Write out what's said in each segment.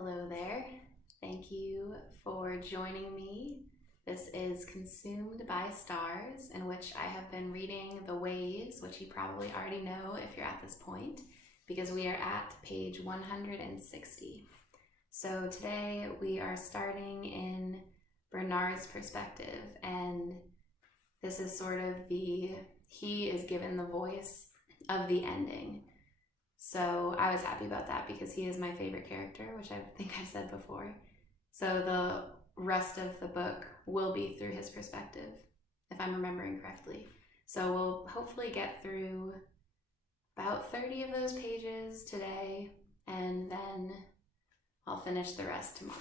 Hello there. Thank you for joining me. This is Consumed by Stars, in which I have been reading The Waves, which you probably already know if you're at this point, because we are at page 160. So today we are starting in Bernard's perspective, and this is sort of he is given the voice of the ending. So I was happy about that because he is my favorite character, which I think I've said before. So the rest of the book will be through his perspective, if I'm remembering correctly. So we'll hopefully get through about 30 of those pages today, and then I'll finish the rest tomorrow.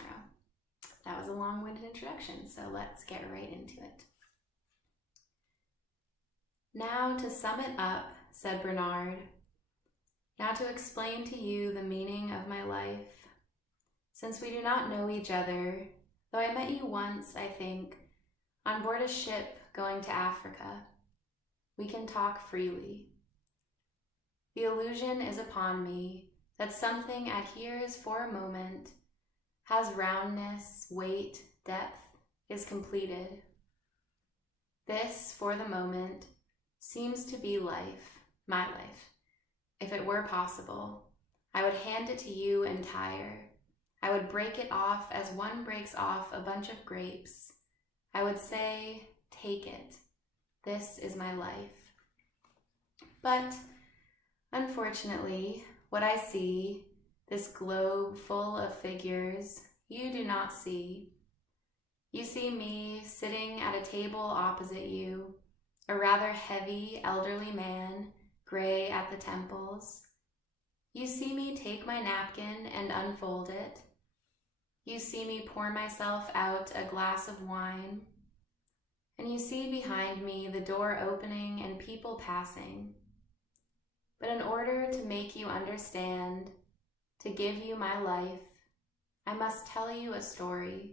That was a long-winded introduction, so let's get right into it. Now to sum it up, said Bernard, now to explain to you the meaning of my life. Since we do not know each other, though I met you once, I think, on board a ship going to Africa, we can talk freely. The illusion is upon me that something adheres for a moment, has roundness, weight, depth, is completed. This, for the moment, seems to be life, my life. If it were possible, I would hand it to you entire. I would break it off as one breaks off a bunch of grapes. I would say, take it. This is my life. But, unfortunately, what I see, this globe full of figures, you do not see. You see me sitting at a table opposite you, a rather heavy elderly man, gray at the temples. You see me take my napkin and unfold it. You see me pour myself out a glass of wine. And you see behind me the door opening and people passing. But in order to make you understand, to give you my life, I must tell you a story.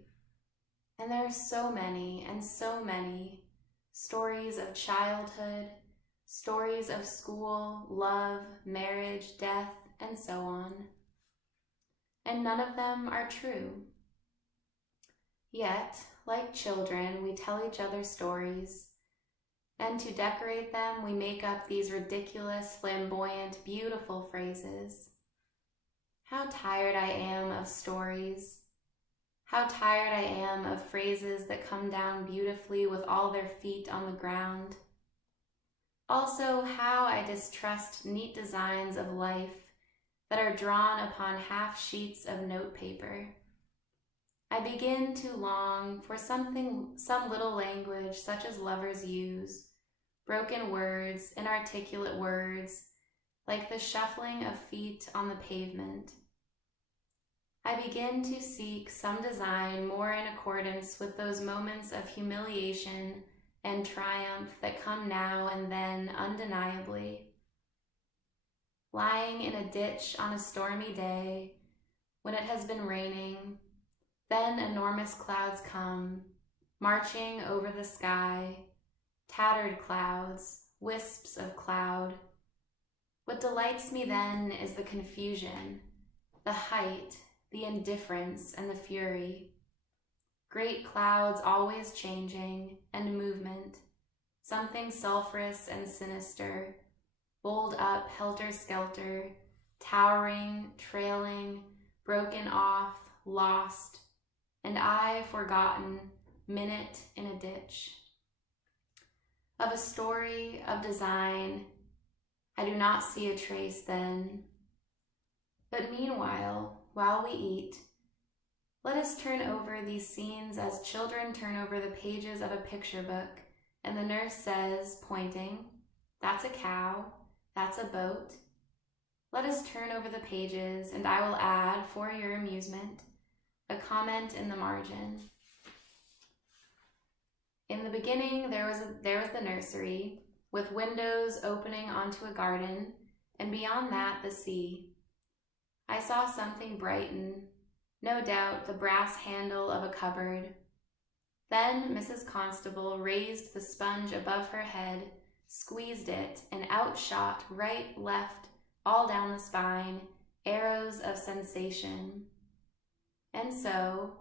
And there are so many and so many stories of childhood, stories of school, love, marriage, death, and so on. And none of them are true. Yet, like children, we tell each other stories, and to decorate them, we make up these ridiculous, flamboyant, beautiful phrases. How tired I am of stories. How tired I am of phrases that come down beautifully with all their feet on the ground. Also, how I distrust neat designs of life that are drawn upon half sheets of notepaper. I begin to long for some little language such as lovers use, broken words, inarticulate words, like the shuffling of feet on the pavement. I begin to seek some design more in accordance with those moments of humiliation and triumph that come now and then undeniably. Lying in a ditch on a stormy day, when it has been raining, then enormous clouds come, marching over the sky, tattered clouds, wisps of cloud. What delights me then is the confusion, the height, the indifference, and the fury. Great clouds always changing, and movement, something sulphurous and sinister, bowled up helter-skelter, towering, trailing, broken off, lost, and I forgotten, minute in a ditch. Of a story, of design, I do not see a trace then. But meanwhile, while we eat, let us turn over these scenes as children turn over the pages of a picture book, and the nurse says, pointing, that's a cow, that's a boat. Let us turn over the pages, and I will add, for your amusement, a comment in the margin. In the beginning, there was the nursery, with windows opening onto a garden, and beyond that, the sea. I saw something brighten, no doubt the brass handle of a cupboard. Then Mrs. Constable raised the sponge above her head, squeezed it, and out shot right, left, all down the spine, arrows of sensation. And so,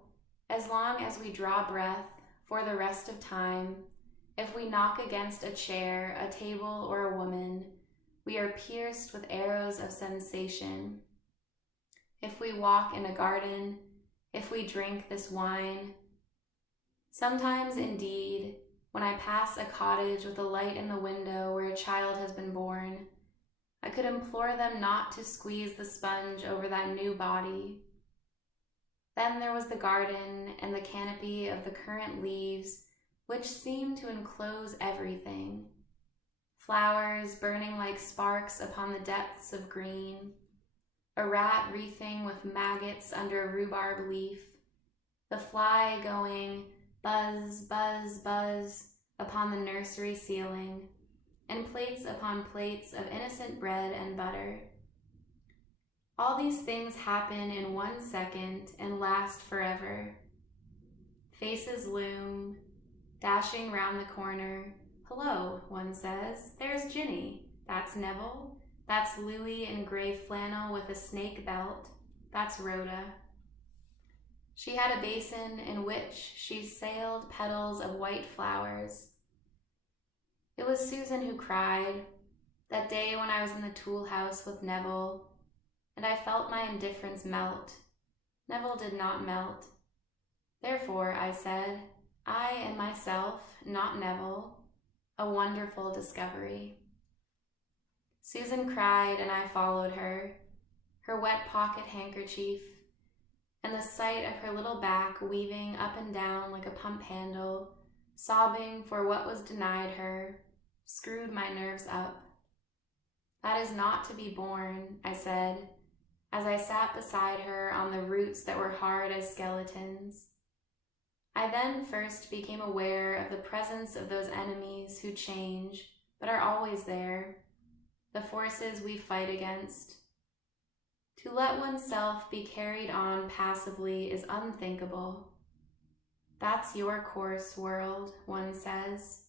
as long as we draw breath for the rest of time, if we knock against a chair, a table, or a woman, we are pierced with arrows of sensation. If we walk in a garden, if we drink this wine, sometimes indeed, when I pass a cottage with a light in the window where a child has been born, I could implore them not to squeeze the sponge over that new body. Then there was the garden and the canopy of the current leaves, which seemed to enclose everything. Flowers burning like sparks upon the depths of green, a rat wreathing with maggots under a rhubarb leaf, the fly going buzz, buzz, buzz upon the nursery ceiling, and plates upon plates of innocent bread and butter. All these things happen in 1 second and last forever. Faces loom, dashing round the corner. Hello, one says. There's Ginny. That's Neville. That's Louie in gray flannel with a snake belt. That's Rhoda. She had a basin in which she sailed petals of white flowers. It was Susan who cried, that day when I was in the tool house with Neville, and I felt my indifference melt. Neville did not melt. Therefore, I said, I am myself, not Neville, a wonderful discovery. Susan cried, and I followed her, her wet pocket handkerchief, and the sight of her little back weaving up and down like a pump handle, sobbing for what was denied her, screwed my nerves up. That is not to be borne, I said, as I sat beside her on the roots that were hard as skeletons. I then first became aware of the presence of those enemies who change, but are always there, the forces we fight against. To let oneself be carried on passively is unthinkable. That's your course, world, one says.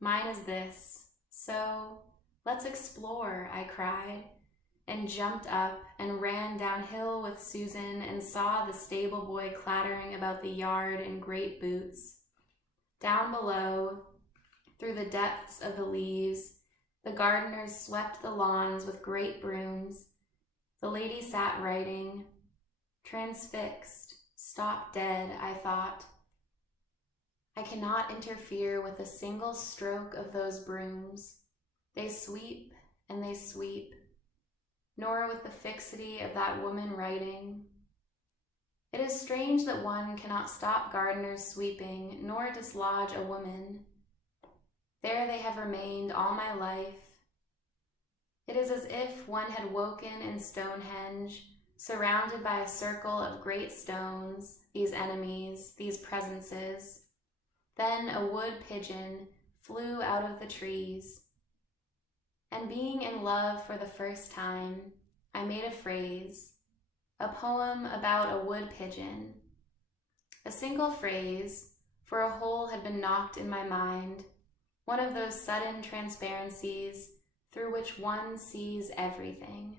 Mine is this. So, let's explore, I cried, and jumped up and ran downhill with Susan and saw the stable boy clattering about the yard in great boots. Down below, through the depths of the leaves, the gardeners swept the lawns with great brooms. The lady sat writing. Transfixed, stopped dead, I thought. I cannot interfere with a single stroke of those brooms. They sweep and they sweep, nor with the fixity of that woman writing. It is strange that one cannot stop gardeners sweeping, nor dislodge a woman. There they have remained all my life. It is as if one had woken in Stonehenge, surrounded by a circle of great stones, these enemies, these presences. Then a wood pigeon flew out of the trees. And being in love for the first time, I made a phrase, a poem about a wood pigeon. A single phrase, for a hole had been knocked in my mind, one of those sudden transparencies through which one sees everything.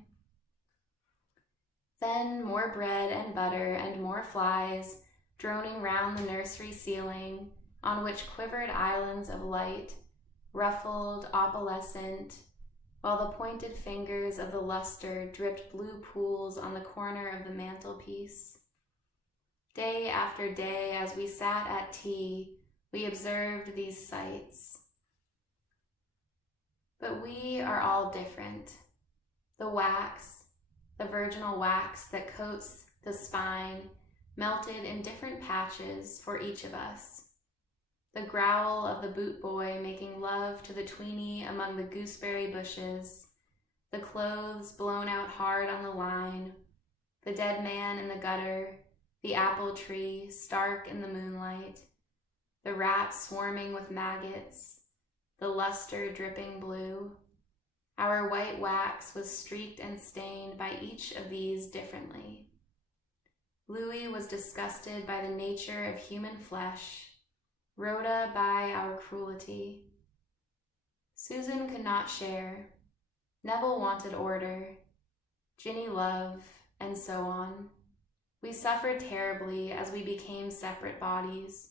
Then more bread and butter and more flies droning round the nursery ceiling, on which quivered islands of light, ruffled, opalescent, while the pointed fingers of the lustre dripped blue pools on the corner of the mantelpiece. Day after day, as we sat at tea, we observed these sights. But we are all different. The wax, the virginal wax that coats the spine, melted in different patches for each of us. The growl of the boot boy making love to the tweenie among the gooseberry bushes, the clothes blown out hard on the line, the dead man in the gutter, the apple tree stark in the moonlight, the rats swarming with maggots, the luster dripping blue. Our white wax was streaked and stained by each of these differently. Louis was disgusted by the nature of human flesh, Rhoda by our cruelty. Susan could not share. Neville wanted order, Ginny love, and so on. We suffered terribly as we became separate bodies.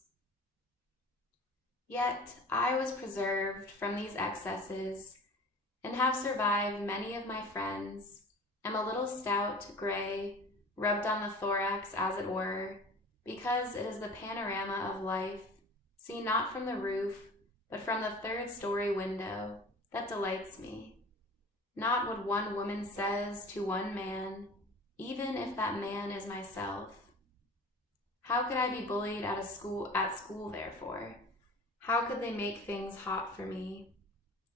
Yet I was preserved from these excesses and have survived many of my friends, am a little stout, gray, rubbed on the thorax as it were, because it is the panorama of life, seen not from the roof, but from the third-story window, that delights me. Not what one woman says to one man, even if that man is myself. How could I be bullied at school, therefore? How could they make things hot for me?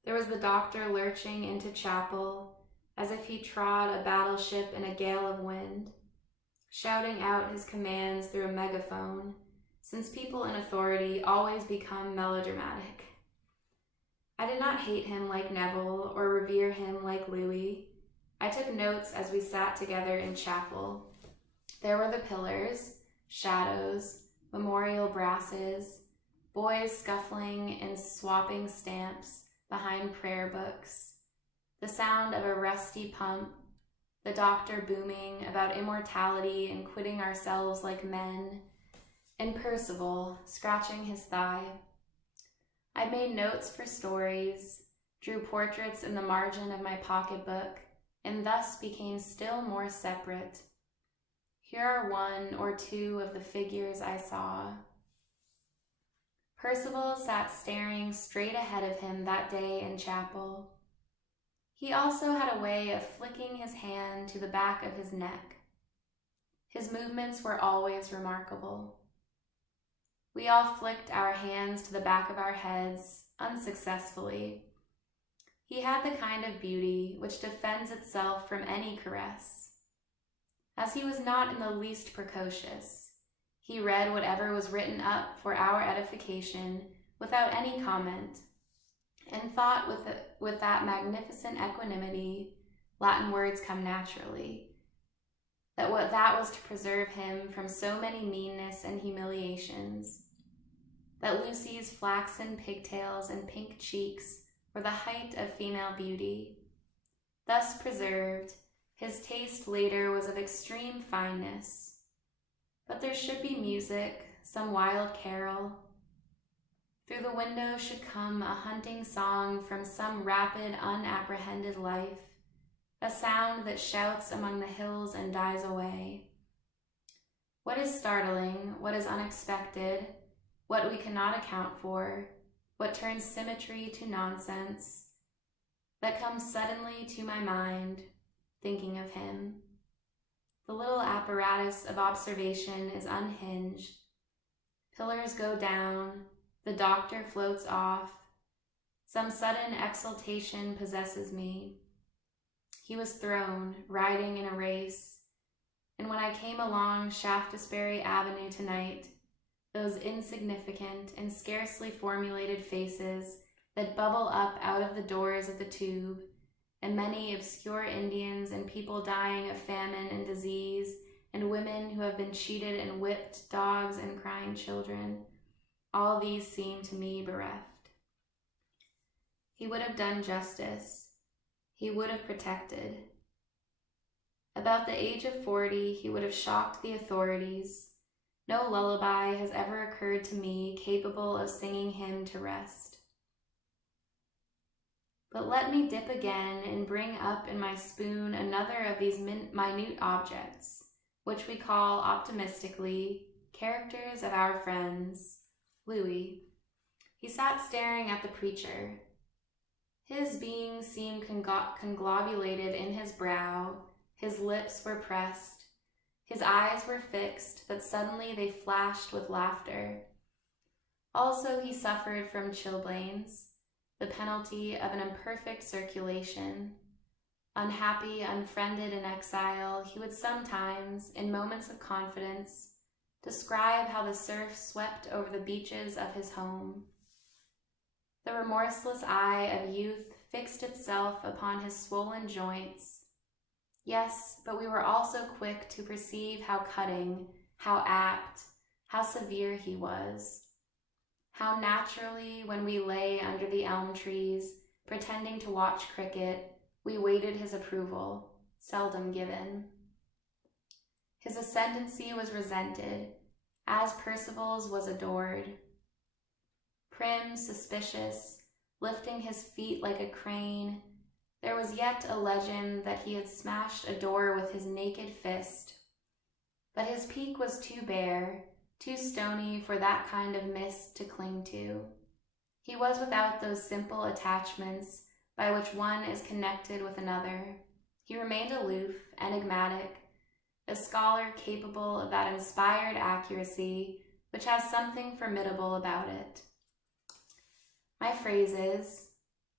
There was the doctor lurching into chapel, as if he trod a battleship in a gale of wind, shouting out his commands through a megaphone, since people in authority always become melodramatic. I did not hate him like Neville or revere him like Louis. I took notes as we sat together in chapel. There were the pillars, shadows, memorial brasses, boys scuffling and swapping stamps behind prayer books, the sound of a rusty pump, the doctor booming about immortality and quitting ourselves like men, and Percival scratching his thigh. I made notes for stories, drew portraits in the margin of my pocketbook, and thus became still more separate. Here are one or two of the figures I saw. Percival sat staring straight ahead of him that day in chapel. He also had a way of flicking his hand to the back of his neck. His movements were always remarkable. We all flicked our hands to the back of our heads, unsuccessfully. He had the kind of beauty which defends itself from any caress. As he was not in the least precocious, he read whatever was written up for our edification without any comment, and thought with that magnificent equanimity, Latin words come naturally, that what that was to preserve him from so many meanness and humiliations, that Lucy's flaxen pigtails and pink cheeks were the height of female beauty. Thus preserved, his taste later was of extreme fineness. But there should be music, some wild carol. Through the window should come a hunting song from some rapid, unapprehended life, a sound that shouts among the hills and dies away. What is startling, what is unexpected, what we cannot account for, what turns symmetry to nonsense, that comes suddenly to my mind, thinking of him. The little apparatus of observation is unhinged. Pillars go down, the doctor floats off. Some sudden exultation possesses me. He was thrown, riding in a race, and when I came along Shaftesbury Avenue tonight, those insignificant and scarcely formulated faces that bubble up out of the doors of the tube, and many obscure Indians and people dying of famine and disease, and women who have been cheated and whipped, dogs and crying children, all these seem to me bereft. He would have done justice. He would have protected. About the age of 40, he would have shocked the authorities. No lullaby has ever occurred to me capable of singing him to rest. But let me dip again and bring up in my spoon another of these minute objects, which we call optimistically characters of our friends, Louis. He sat staring at the preacher. His being seemed conglobulated in his brow, his lips were pressed, his eyes were fixed, but suddenly they flashed with laughter. Also he suffered from chilblains, the penalty of an imperfect circulation. Unhappy, unfriended in exile, he would sometimes, in moments of confidence, describe how the surf swept over the beaches of his home. The remorseless eye of youth fixed itself upon his swollen joints. Yes, but we were also quick to perceive how cutting, how apt, how severe he was. How naturally, when we lay under the elm trees, pretending to watch cricket, we waited his approval, seldom given. His ascendancy was resented, as Percival's was adored. Prim, suspicious, lifting his feet like a crane, there was yet a legend that he had smashed a door with his naked fist. But his peak was too bare, too stony for that kind of mist to cling to. He was without those simple attachments by which one is connected with another. He remained aloof, enigmatic, a scholar capable of that inspired accuracy which has something formidable about it. My phrases,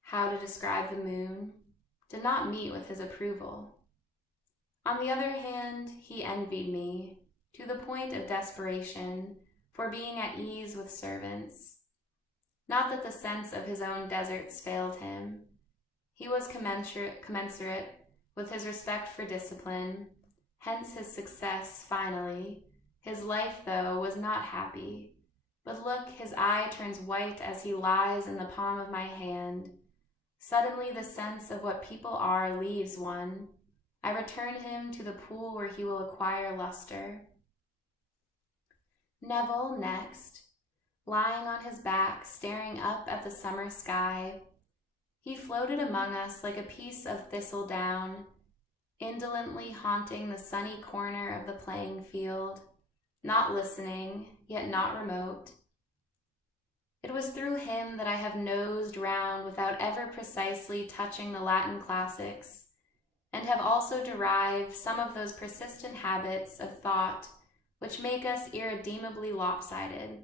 how to describe the moon, did not meet with his approval. On the other hand, he envied me, to the point of desperation, for being at ease with servants. Not that the sense of his own deserts failed him. He was commensurate with his respect for discipline, hence his success finally. His life, though, was not happy. But look, his eye turns white as he lies in the palm of my hand. Suddenly the sense of what people are leaves one. I return him to the pool where he will acquire luster. Neville next, lying on his back, staring up at the summer sky. He floated among us like a piece of thistledown, indolently haunting the sunny corner of the playing field, not listening, yet not remote. It was through him that I have nosed round without ever precisely touching the Latin classics, and have also derived some of those persistent habits of thought which make us irredeemably lopsided.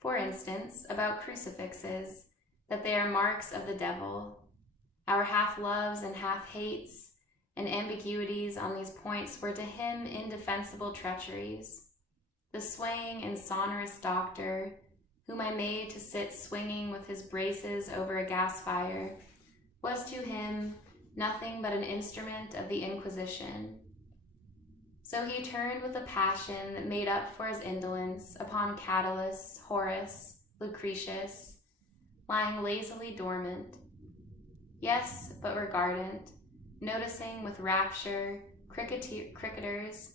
For instance, about crucifixes, that they are marks of the devil. Our half-loves and half-hates and ambiguities on these points were to him indefensible treacheries. The swaying and sonorous doctor, whom I made to sit swinging with his braces over a gas fire, was to him nothing but an instrument of the Inquisition. So he turned with a passion that made up for his indolence upon Catullus, Horace, Lucretius, lying lazily dormant. Yes, but regardant, noticing with rapture cricketers,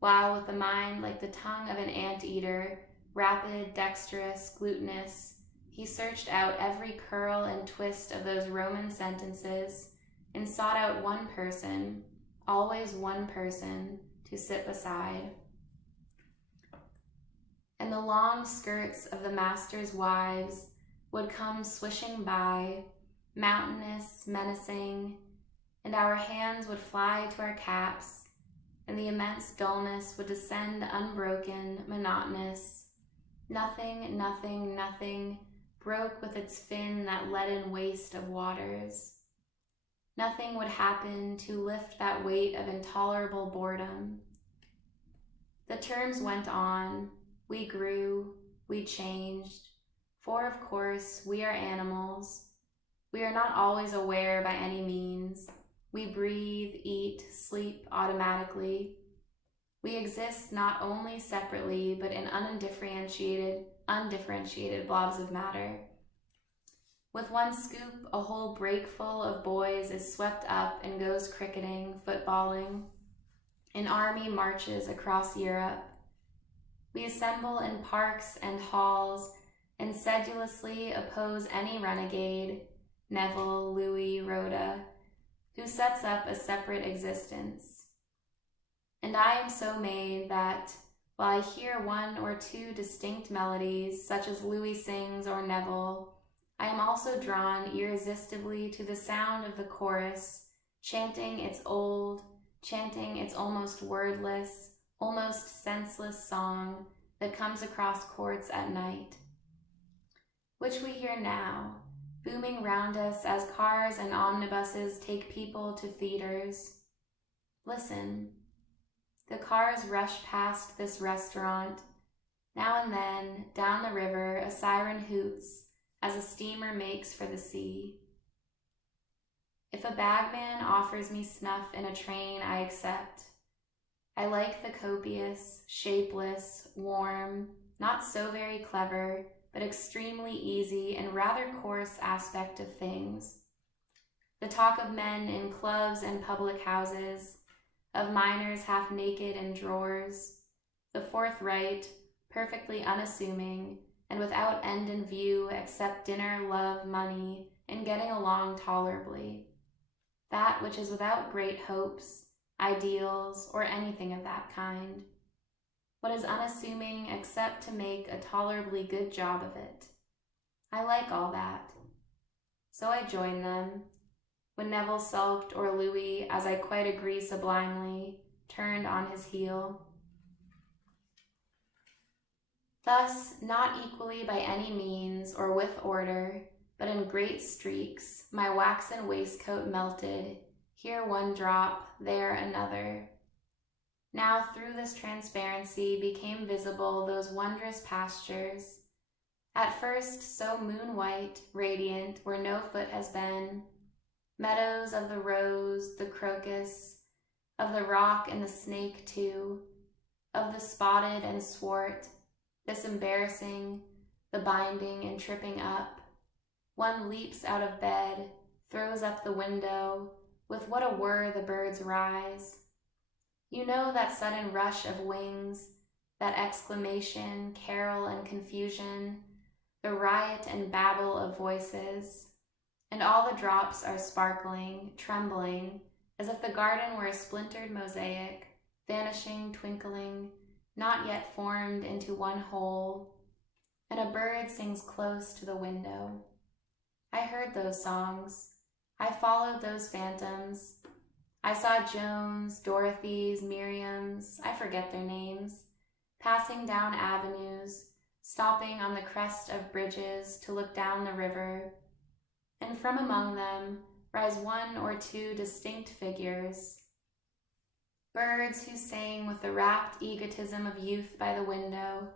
while with a mind like the tongue of an anteater, rapid, dexterous, glutinous, he searched out every curl and twist of those Roman sentences and sought out one person, always one person, to sit beside. And the long skirts of the master's wives would come swishing by, mountainous, menacing, and our hands would fly to our caps, and the immense dullness would descend unbroken, monotonous. Nothing, nothing, nothing broke with its fin that leaden waste of waters. Nothing would happen to lift that weight of intolerable boredom. The terms went on. We grew, we changed, for of course we are animals. We are not always aware by any means. We breathe, eat, sleep automatically. We exist not only separately, but in undifferentiated blobs of matter. With one scoop, a whole breakful of boys is swept up and goes cricketing, footballing. An army marches across Europe. We assemble in parks and halls and sedulously oppose any renegade, Neville, Louis, Rhoda, who sets up a separate existence. And I am so made that, while I hear one or two distinct melodies, such as Louis sings or Neville, I am also drawn irresistibly to the sound of the chorus, chanting its almost wordless, almost senseless song that comes across courts at night, which we hear now, booming round us as cars and omnibuses take people to theaters. Listen. The cars rush past this restaurant. Now and then, down the river, a siren hoots as a steamer makes for the sea. If a bagman offers me snuff in a train, I accept. I like the copious, shapeless, warm, not so very clever, but extremely easy and rather coarse aspect of things. The talk of men in clubs and public houses, of miners half naked in drawers, the forthright, perfectly unassuming, and without end in view except dinner, love, money, and getting along tolerably. That which is without great hopes, ideals, or anything of that kind. What is unassuming except to make a tolerably good job of it. I like all that. So I join them, when Neville sulked or Louis, as I quite agree sublimely, turned on his heel. Thus, not equally by any means or with order, but in great streaks, my waxen waistcoat melted, here one drop, there another. Now through this transparency became visible those wondrous pastures, at first so moon-white, radiant, where no foot has been, meadows of the rose, the crocus, of the rock and the snake too, of the spotted and swart, this embarrassing, the binding and tripping up. One leaps out of bed, throws up the window, with what a whir the birds rise. You know that sudden rush of wings, that exclamation, carol and confusion, the riot and babble of voices, and all the drops are sparkling, trembling, as if the garden were a splintered mosaic, vanishing, twinkling, not yet formed into one whole, and a bird sings close to the window. I heard those songs. I followed those phantoms. I saw Joan's, Dorothy's, Miriam's, I forget their names, passing down avenues, stopping on the crest of bridges to look down the river, and from among them rise one or two distinct figures. Birds who sang with the rapt egotism of youth by the window,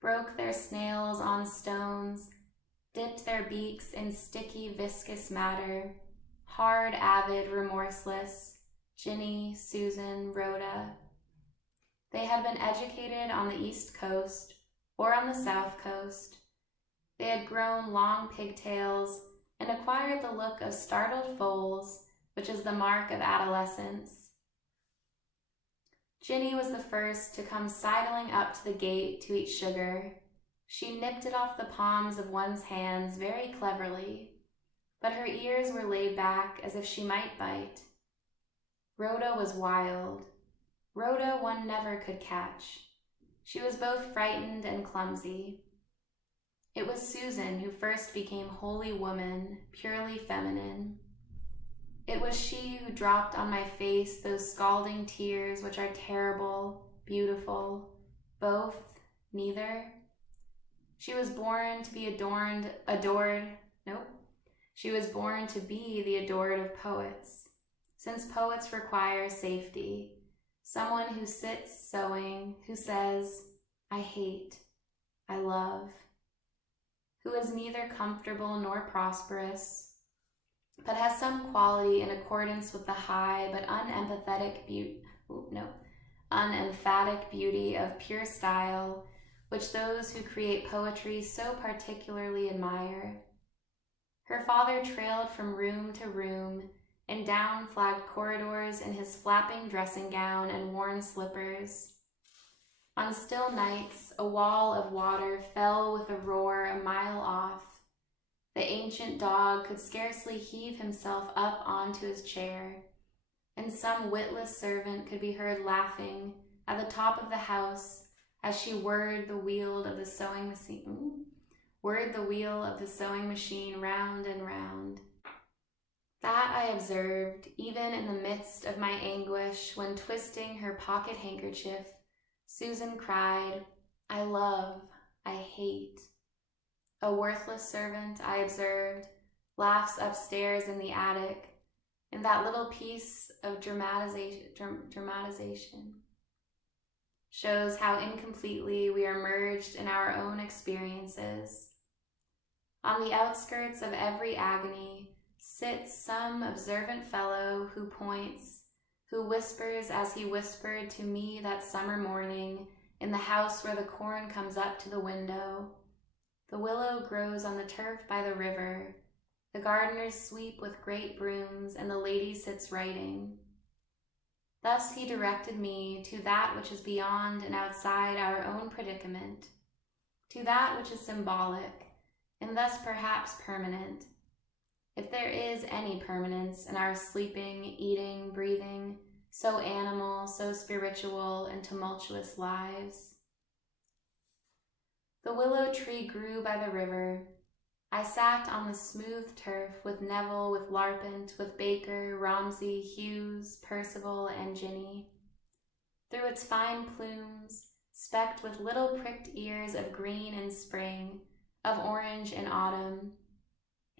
broke their snails on stones, dipped their beaks in sticky, viscous matter, hard, avid, remorseless, Ginny, Susan, Rhoda. They had been educated on the East Coast or on the South Coast. They had grown long pigtails and acquired the look of startled foals, which is the mark of adolescence. Ginny was the first to come sidling up to the gate to eat sugar. She nipped it off the palms of one's hands very cleverly, but her ears were laid back as if she might bite. Rhoda was wild. Rhoda one never could catch. She was both frightened and clumsy. It was Susan who first became wholly woman, purely feminine. It was she who dropped on my face those scalding tears which are terrible, beautiful, both, neither. She was born to be She was born to be the adored of poets, since poets require safety. Someone who sits sewing, who says, I hate, I love, who is neither comfortable nor prosperous, but has some quality in accordance with the high but unemphatic beauty of pure style, which those who create poetry so particularly admire. Her father trailed from room to room and down flagged corridors in his flapping dressing gown and worn slippers. On still nights, a wall of water fell with a roar a mile off. The ancient dog could scarcely heave himself up onto his chair, and some witless servant could be heard laughing at the top of the house as she whirred the wheel of the sewing machine round and round. That I observed, even in the midst of my anguish, when twisting her pocket handkerchief, Susan cried, I love, I hate. A worthless servant, I observed, laughs upstairs in the attic, in that little piece of dramatization shows how incompletely we are merged in our own experiences. On the outskirts of every agony sits some observant fellow who points, who whispers as he whispered to me that summer morning in the house where the corn comes up to the window. The willow grows on the turf by the river. The gardeners sweep with great brooms, and the lady sits writing. Thus he directed me to that which is beyond and outside our own predicament, to that which is symbolic, and thus perhaps permanent, if there is any permanence in our sleeping, eating, breathing, so animal, so spiritual, and tumultuous lives. The willow tree grew by the river. I sat on the smooth turf with Neville, with Larpent, with Baker, Romsey, Hughes, Percival, and Ginny. Through its fine plumes, specked with little pricked ears of green in spring, of orange in autumn,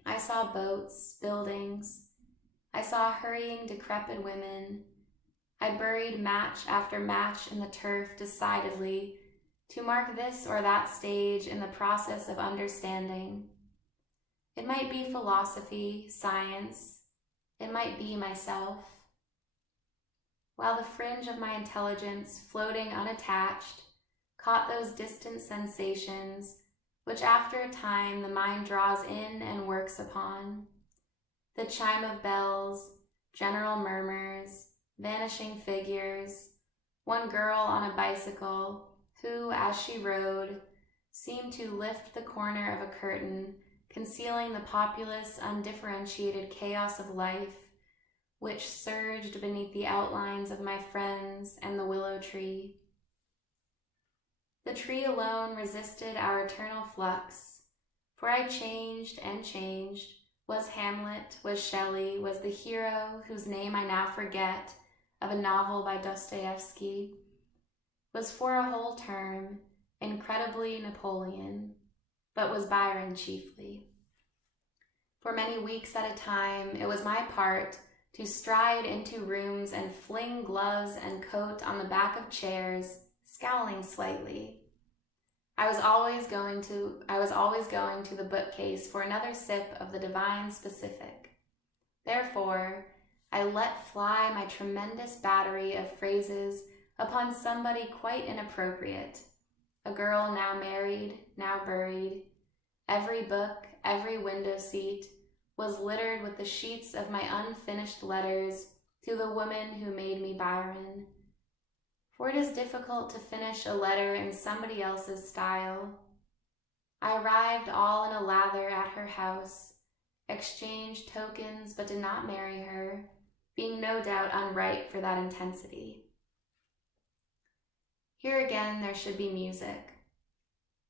I saw boats, buildings. I saw hurrying, decrepit women. I buried match after match in the turf decidedly to mark this or that stage in the process of understanding. It might be philosophy, science. It might be myself. While the fringe of my intelligence, floating unattached, caught those distant sensations which after a time the mind draws in and works upon. The chime of bells, general murmurs, vanishing figures, one girl on a bicycle who, as she rode, seemed to lift the corner of a curtain concealing the populous, undifferentiated chaos of life which surged beneath the outlines of my friends and the willow tree. The tree alone resisted our eternal flux, for I changed and changed, was Hamlet, was Shelley, was the hero whose name I now forget, of a novel by Dostoevsky, was for a whole term, incredibly Napoleon, but was Byron chiefly. For many weeks at a time, it was my part to stride into rooms and fling gloves and coat on the back of chairs, scowling slightly. I was always going to the bookcase for another sip of the divine specific. Therefore, I let fly my tremendous battery of phrases upon somebody quite inappropriate, a girl now married, now buried. Every book, every window seat was littered with the sheets of my unfinished letters to the woman who made me Byron. For it is difficult to finish a letter in somebody else's style. I arrived all in a lather at her house, exchanged tokens but did not marry her, being no doubt unripe for that intensity. Here again there should be music.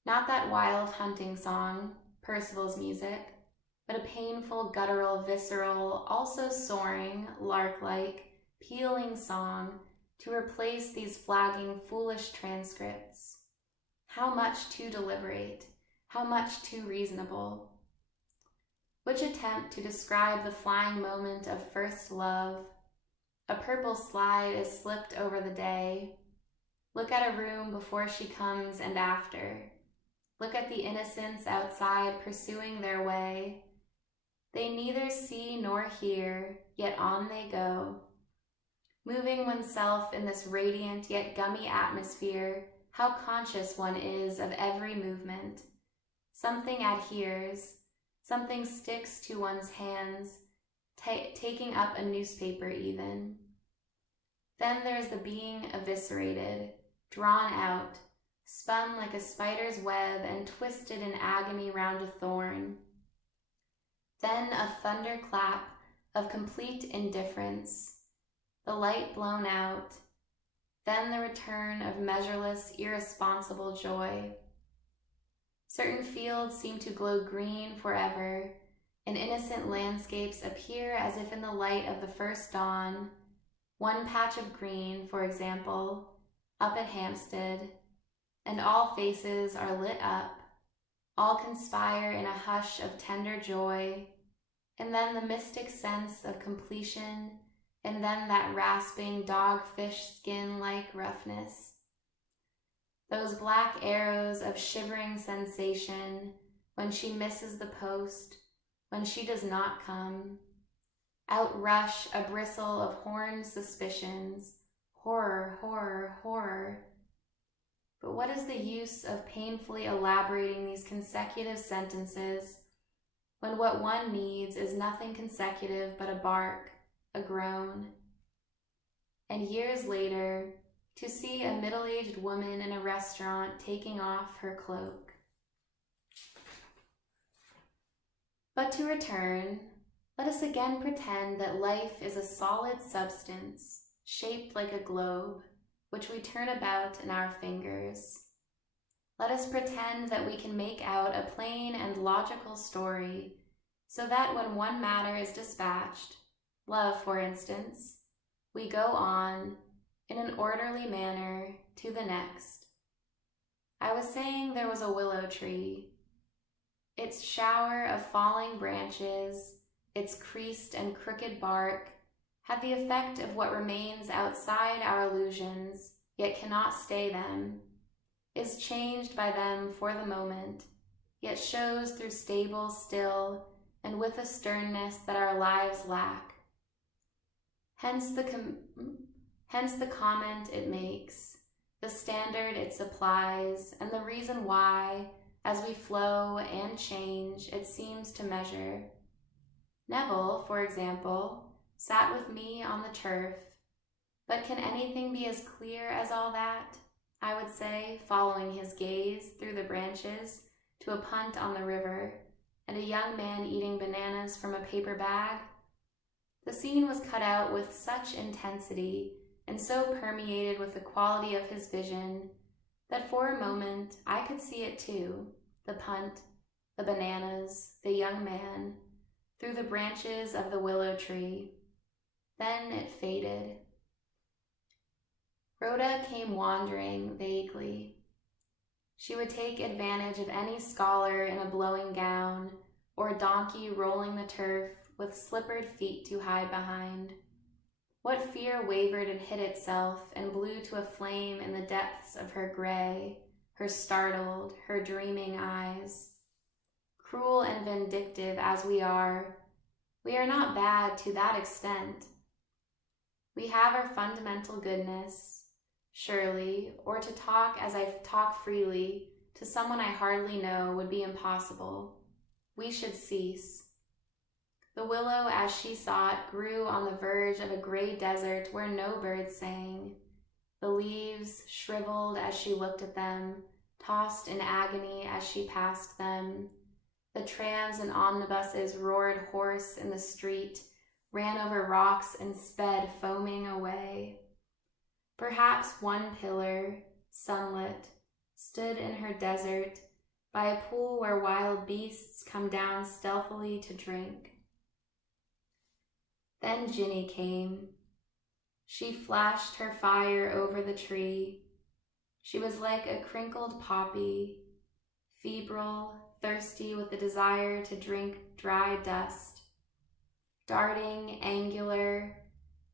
Not that wild hunting song, Percival's music, but a painful, guttural, visceral, also soaring, lark-like, pealing song to replace these flagging, foolish transcripts. How much too deliberate, how much too reasonable. Which attempt to describe the flying moment of first love. A purple slide is slipped over the day. Look at a room before she comes and after. Look at the innocents outside pursuing their way. They neither see nor hear, yet on they go. Moving oneself in this radiant yet gummy atmosphere, how conscious one is of every movement. Something adheres, something sticks to one's hands, taking up a newspaper even. Then there's the being eviscerated, drawn out, spun like a spider's web and twisted in agony round a thorn. Then a thunderclap of complete indifference, the light blown out, then the return of measureless, irresponsible joy. Certain fields seem to glow green forever, and innocent landscapes appear as if in the light of the first dawn. One patch of green, for example, up at Hampstead, and all faces are lit up, all conspire in a hush of tender joy, and then the mystic sense of completion, and then that rasping dogfish skin-like roughness. Those black arrows of shivering sensation when she misses the post, when she does not come. Outrush a bristle of horned suspicions, horror, horror, horror. But what is the use of painfully elaborating these consecutive sentences when what one needs is nothing consecutive but a bark, a groan? and years later, to see a middle-aged woman in a restaurant taking off her cloak. But to return, let us again pretend that life is a solid substance, shaped like a globe, which we turn about in our fingers. Let us pretend that we can make out a plain and logical story, so that when one matter is dispatched, love for instance, we go on, in an orderly manner, to the next. I was saying there was a willow tree. Its shower of falling branches, its creased and crooked bark, had the effect of what remains outside our illusions, yet cannot stay them, is changed by them for the moment, yet shows through stables still, and with a sternness that our lives lack. Hence the comment it makes, the standard it supplies, and the reason why, as we flow and change, it seems to measure. Neville, for example, sat with me on the turf, but can anything be as clear as all that? I would say, following his gaze through the branches to a punt on the river, and a young man eating bananas from a paper bag. The scene was cut out with such intensity and so permeated with the quality of his vision that for a moment I could see it too, the punt, the bananas, the young man, through the branches of the willow tree. Then it faded. Rhoda came wandering vaguely. She would take advantage of any scholar in a blowing gown or a donkey rolling the turf with slippered feet to hide behind. What fear wavered and hid itself and blew to a flame in the depths of her gray, her startled, her dreaming eyes. Cruel and vindictive as we are not bad to that extent. We have our fundamental goodness, surely, or to talk as I talk freely to someone I hardly know would be impossible. We should cease. The willow, as she saw it, grew on the verge of a gray desert where no birds sang. The leaves, shriveled as she looked at them, tossed in agony as she passed them. The trams and omnibuses roared hoarse in the street, ran over rocks and sped foaming away. Perhaps one pillar, sunlit, stood in her desert by a pool where wild beasts come down stealthily to drink. Then Ginny came. She flashed her fire over the tree. She was like a crinkled poppy, febrile, thirsty with the desire to drink dry dust. Darting, angular,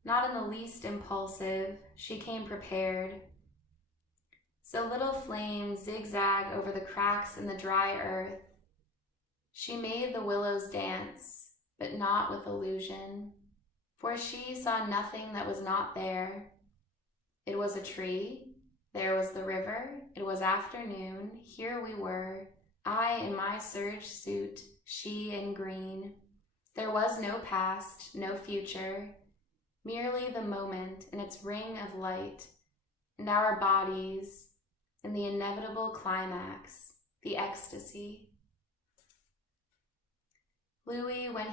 not in the least impulsive, she came prepared. So little flames zigzag over the cracks in the dry earth. She made the willows dance, but not with illusion, for she saw nothing that was not there. It was a tree, there was the river, it was afternoon, here we were, I in my serge suit, she in green. There was no past, no future, merely the moment in its ring of light, and our bodies in the inevitable climax, the ecstasy. Louis, when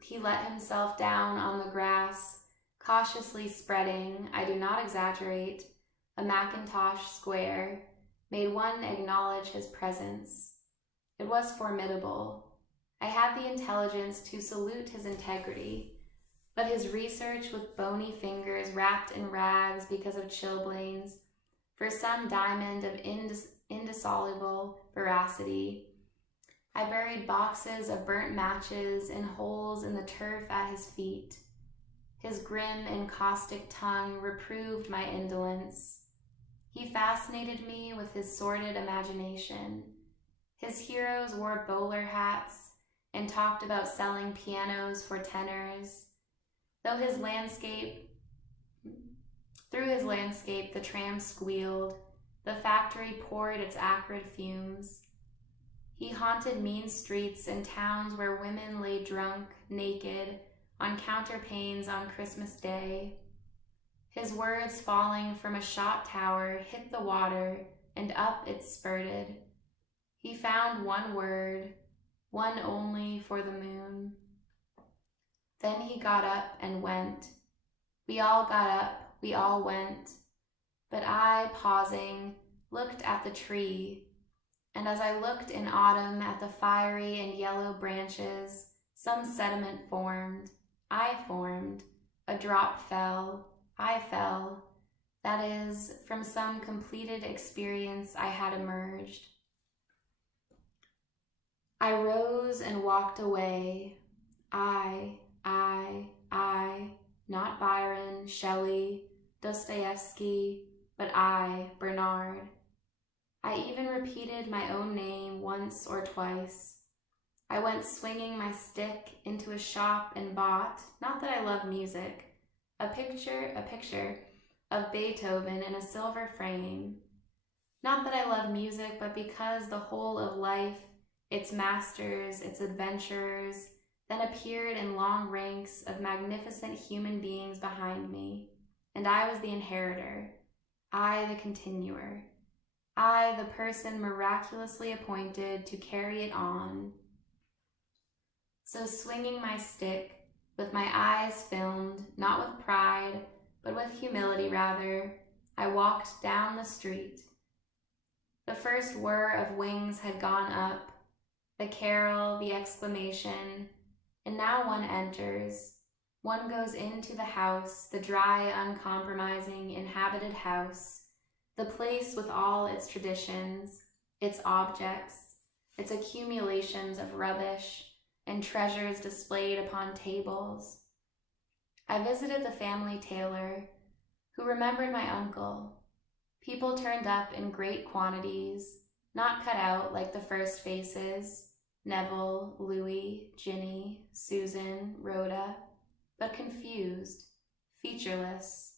he let himself down on the grass, cautiously spreading, I do not exaggerate, a mackintosh square, made one acknowledge his presence. It was formidable. I had the intelligence to salute his integrity, but his research with bony fingers wrapped in rags because of chilblains, for some diamond of indissoluble veracity. I buried boxes of burnt matches in holes in the turf at his feet. His grim and caustic tongue reproved my indolence. He fascinated me with his sordid imagination. His heroes wore bowler hats and talked about selling pianos for tenors. Through his landscape, the tram squealed. The factory poured its acrid fumes. He haunted mean streets and towns where women lay drunk, naked, on counterpanes on Christmas Day. His words falling from a shot tower hit the water, and up it spurted. He found one word, one only for the moon. Then he got up and went. We all got up, we all went. But I, pausing, looked at the tree, and as I looked in autumn at the fiery and yellow branches, some sediment formed. I formed. A drop fell. I fell. That is, from some completed experience I had emerged. I rose and walked away. I, not Byron, Shelley, Dostoevsky, but I, Bernard. I even repeated my own name once or twice. I went swinging my stick into a shop and bought, not that I love music, a picture of Beethoven in a silver frame. Not that I love music, but because the whole of life, its masters, its adventurers, then appeared in long ranks of magnificent human beings behind me, and I was the inheritor, I the continuer, I the person miraculously appointed to carry it on. So swinging my stick, with my eyes filmed, not with pride, but with humility rather, I walked down the street. The first whir of wings had gone up, the carol, the exclamation, and now one enters. One goes into the house, the dry, uncompromising, inhabited house, the place with all its traditions, its objects, its accumulations of rubbish, and treasures displayed upon tables. I visited the family tailor, who remembered my uncle. People turned up in great quantities, not cut out like the first faces, Neville, Louis, Ginny, Susan, Rhoda, but confused, featureless,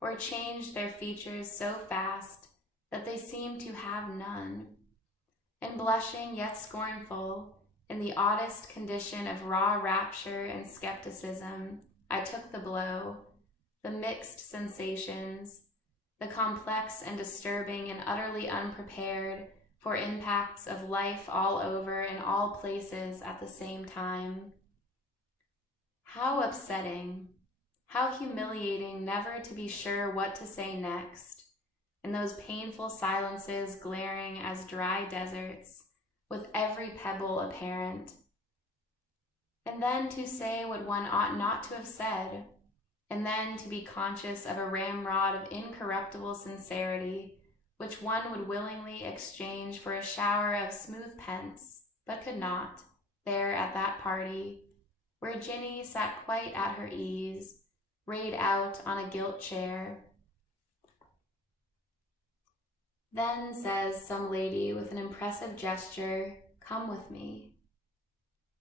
or changed their features so fast that they seemed to have none. And blushing yet scornful, in the oddest condition of raw rapture and skepticism, I took the blow, the mixed sensations, the complex and disturbing and utterly unprepared for impacts of life all over in all places at the same time. How upsetting, how humiliating never to be sure what to say next, and those painful silences glaring as dry deserts, with every pebble apparent. And then to say what one ought not to have said, and then to be conscious of a ramrod of incorruptible sincerity, which one would willingly exchange for a shower of smooth pence, but could not, there at that party, where Ginny sat quite at her ease, rayed out on a gilt chair. Then says some lady with an impressive gesture, "Come with me."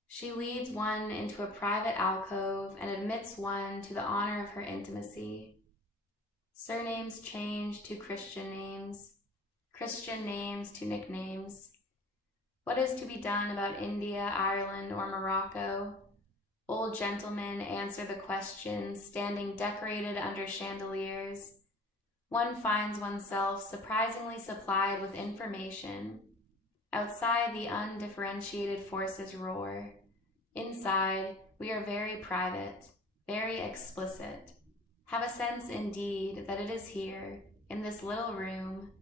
She leads one into a private alcove and admits one to the honor of her intimacy. Surnames change to Christian names to nicknames. What is to be done about India, Ireland, or Morocco? Old gentlemen answer the questions, standing decorated under chandeliers. One finds oneself surprisingly supplied with information. Outside, the undifferentiated forces roar. Inside, we are very private, very explicit. Have a sense, indeed, that it is here, in this little room,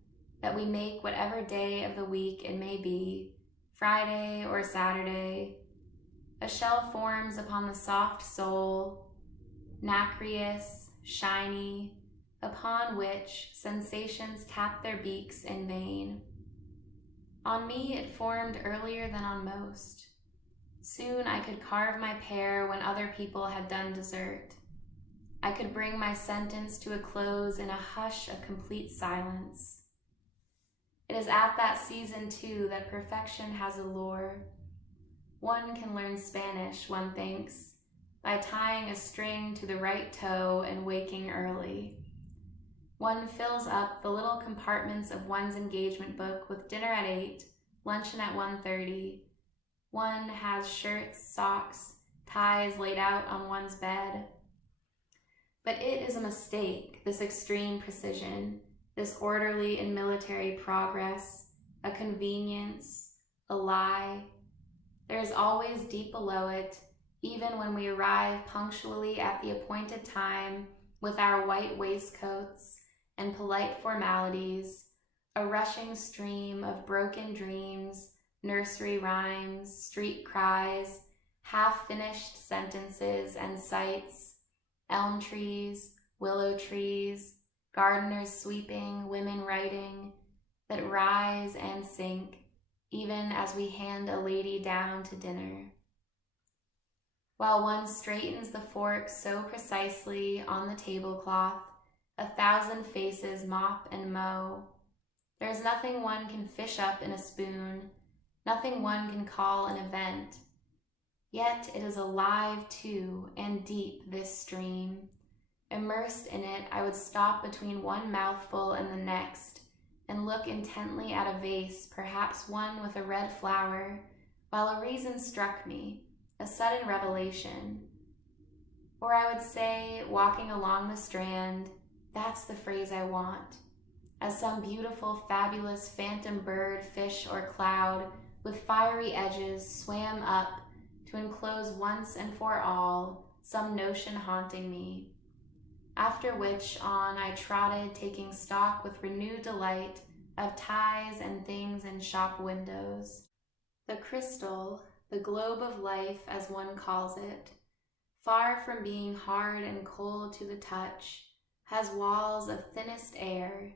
that we make whatever day of the week it may be, Friday or Saturday. A shell forms upon the soft sole, nacreous, shiny, upon which sensations tap their beaks in vain. On me it formed earlier than on most. Soon I could carve my pear when other people had done dessert. I could bring my sentence to a close in a hush of complete silence. It is at that season, too, that perfection has a lure. One can learn Spanish, one thinks, by tying a string to the right toe and waking early. One fills up the little compartments of one's engagement book with dinner at 8, luncheon at 1:30. One has shirts, socks, ties laid out on one's bed. But it is a mistake, music, this extreme precision, this orderly and military progress, a convenience, a lie. There is always deep below it, even when we arrive punctually at the appointed time with our white waistcoats and polite formalities, a rushing stream of broken dreams, nursery rhymes, street cries, half-finished sentences and sights, elm trees, willow trees, gardeners sweeping, women writing, that rise and sink, even as we hand a lady down to dinner. While one straightens the fork so precisely on the tablecloth, 1,000 faces mop and mow. There is nothing one can fish up in a spoon, nothing one can call an event. Yet it is alive too, and deep, this stream. Immersed in it, I would stop between one mouthful and the next, and look intently at a vase, perhaps one with a red flower, while a reason struck me, a sudden revelation. Or I would say, walking along the Strand, that's the phrase I want, as some beautiful, fabulous phantom bird, fish, or cloud with fiery edges swam up to enclose once and for all some notion haunting me. After which on I trotted, taking stock with renewed delight of ties and things in shop windows. The crystal, the globe of life as one calls it, far from being hard and cold to the touch, has walls of thinnest air.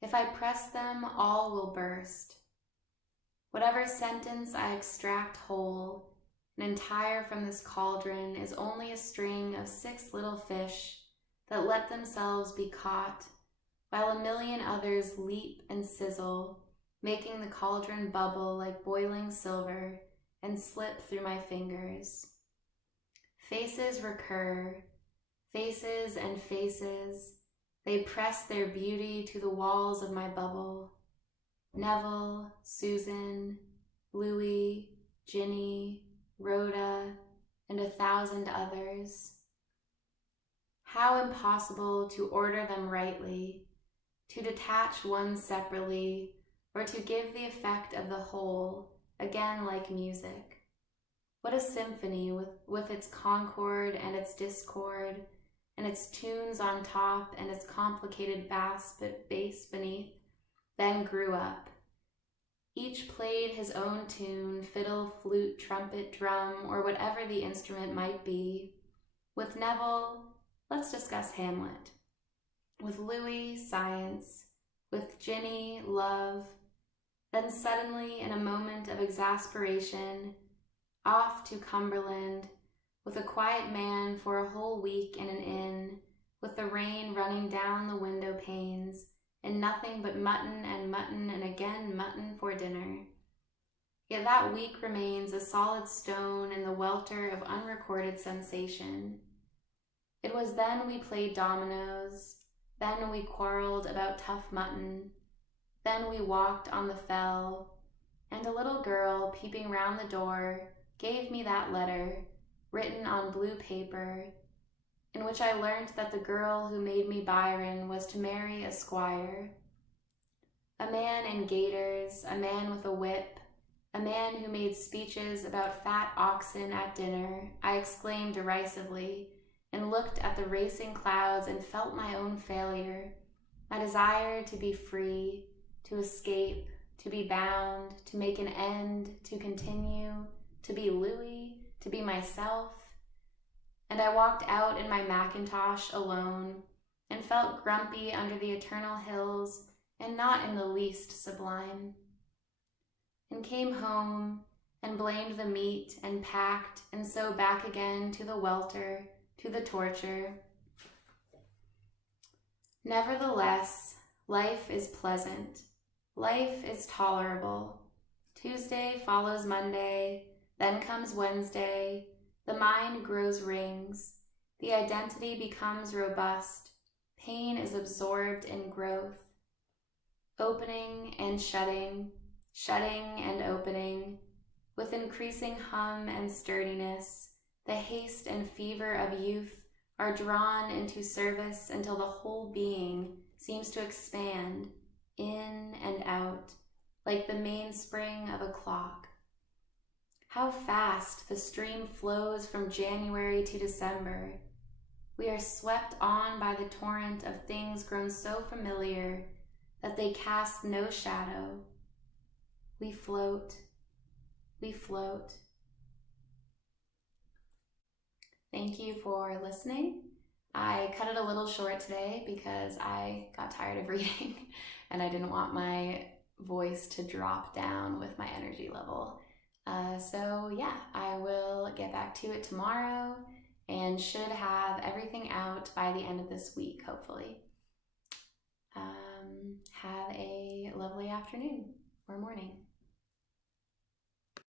If I press them, all will burst. Whatever sentence I extract whole, and entire from this cauldron, is only a string of 6 little fish that let themselves be caught, while a million others leap and sizzle, making the cauldron bubble like boiling silver and slip through my fingers. Faces recur, faces and faces. They press their beauty to the walls of my bubble. Neville, Susan, Louis, Ginny, Rhoda, and 1,000 others. How impossible to order them rightly, to detach one separately, or to give the effect of the whole, again like music. What a symphony with its concord and its discord, and its tunes on top and its complicated bass beneath, then grew up. Each played his own tune, fiddle, flute, trumpet, drum, or whatever the instrument might be. With Neville, let's discuss Hamlet. With Louis, science. With Ginny, love. Then suddenly, in a moment of exasperation, off to Cumberland, with a quiet man for a whole week in an inn, with the rain running down the window panes, and nothing but mutton and again mutton for dinner. Yet that week remains a solid stone in the welter of unrecorded sensation. It was then we played dominoes, then we quarreled about tough mutton, then we walked on the fell, and a little girl peeping round the door gave me that letter, written on blue paper, in which I learnt that the girl who made me Byron was to marry a squire. A man in gaiters, a man with a whip, a man who made speeches about fat oxen at dinner, I exclaimed derisively, and looked at the racing clouds and felt my own failure, my desire to be free, to escape, to be bound, to make an end, to continue, to be Louis, to be myself. And I walked out in my mackintosh alone, and felt grumpy under the eternal hills, and not in the least sublime. And came home, and blamed the meat, and packed, and so back again to the welter, to the torture. Nevertheless, life is pleasant. Life is tolerable. Tuesday follows Monday, then comes Wednesday. The mind grows rings. The identity becomes robust. Pain is absorbed in growth. Opening and shutting and opening, with increasing hum and sturdiness, the haste and fever of youth are drawn into service until the whole being seems to expand in and out like the mainspring of a clock. How fast the stream flows from January to December. We are swept on by the torrent of things grown so familiar that they cast no shadow. We float, we float. Thank you for listening. I cut it a little short today because I got tired of reading and I didn't want my voice to drop down with my energy level. So yeah, I will get back to it tomorrow and should have everything out by the end of this week, hopefully. Have a lovely afternoon or morning.